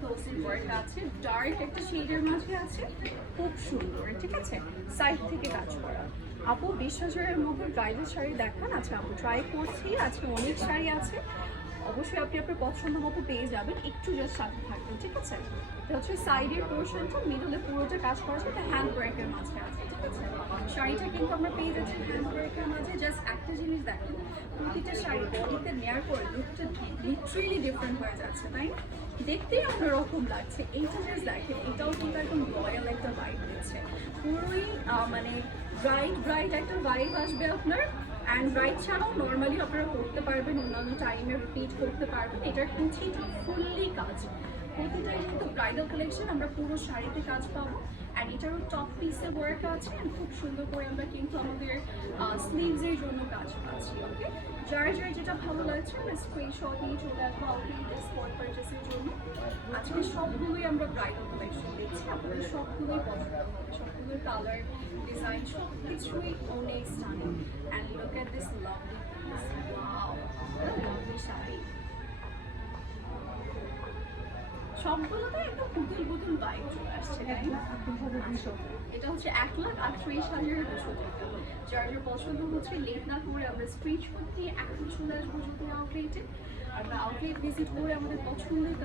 Glossy work আছে, dark একটা শেডের মাঝে আছে, খুব সুন্দর, ঠিক আছে, সাইড থেকে কাজ করা। আপু 20,000-এর মধ্যে ব্রাইডাল শাড়ি দেখান। আচ্ছা আপু ট্রাই করছি, আজকে অনেক শাড়ি আছে, অবশ্যই আপনি আপনার পছন্দ মতো পেয়ে যাবেন, একটু জাস্ট সাথে থাকবেন, ঠিক আছে। এটা হচ্ছে সাইডের পোর্শনটা, মিডলে পুরোটা কাজ করা আছে, এটা হ্যান্ড ওয়ার্কের মাঝে আছে, ঠিক আছে। শাড়িটা কিন্তু আমরা পেয়ে যাচ্ছি হ্যান্ড ওয়ার্কের মাঝে। জাস্ট একটা জিনিস দেখেন, প্রতিটা শাড়ি বডিতে নেওয়ার পরে লুকটা লিটারেলি ডিফারেন্ট হয়ে যাচ্ছে, তাই না? দেখতেই অন্যরকম লাগছে। এইটা জাস্ট দেখেন, এটাও কিন্তু একদম রয়্যাল একটা ভাইব দিচ্ছে, পুরোই মানে ব্রাইট ব্রাইট একটা ভাইব আসবে আপনার। অ্যান্ড ব্রাইট ছাড়াও নর্মালি আপনারা করতে পারবেন, অন্যান্য টাইমে রিপিট করতে পারবেন। এটার কুচিটা ফুললি কাজ, প্রতিটাই কিন্তু ব্রাইডাল কালেকশন আমরা পুরো শাড়িতে কাজ পাবো। অ্যান্ড এটারও টপ পিসে ওয়ার্ক আছে, খুব সুন্দর করে আমরা কিন্তু আমাদের স্লিভসের জন্য কাজ পাচ্ছি। ওকে, যার যার যেটা ভালো লাগছে আমরা স্ক্রিনশট নিয়ে চলে আসবো আউটলেটে স্পট পারচেসের জন্য। আজকে সবগুলোই আমরা ব্রাইডাল কালেকশন দিচ্ছি, আপনাদের সবগুলোই পছন্দ হবে, সবগুলোর কালার ডিজাইন সব কিছুই অনেক stunning. And look at this lovely piece, wow, lovely sari. সবগুলোতে একদম পুতুল পুতুল বাইক চলে আসছে, তাই না? এটা হচ্ছে 1,38,200 টাকা। যার যার পছন্দ হচ্ছে লেট না করে আমরা স্ক্রিনশট দিয়ে এখন চলে আসবো যদি আউটলেটে। আমরা আউটলেট ভিজিট করে আমাদের পছন্দের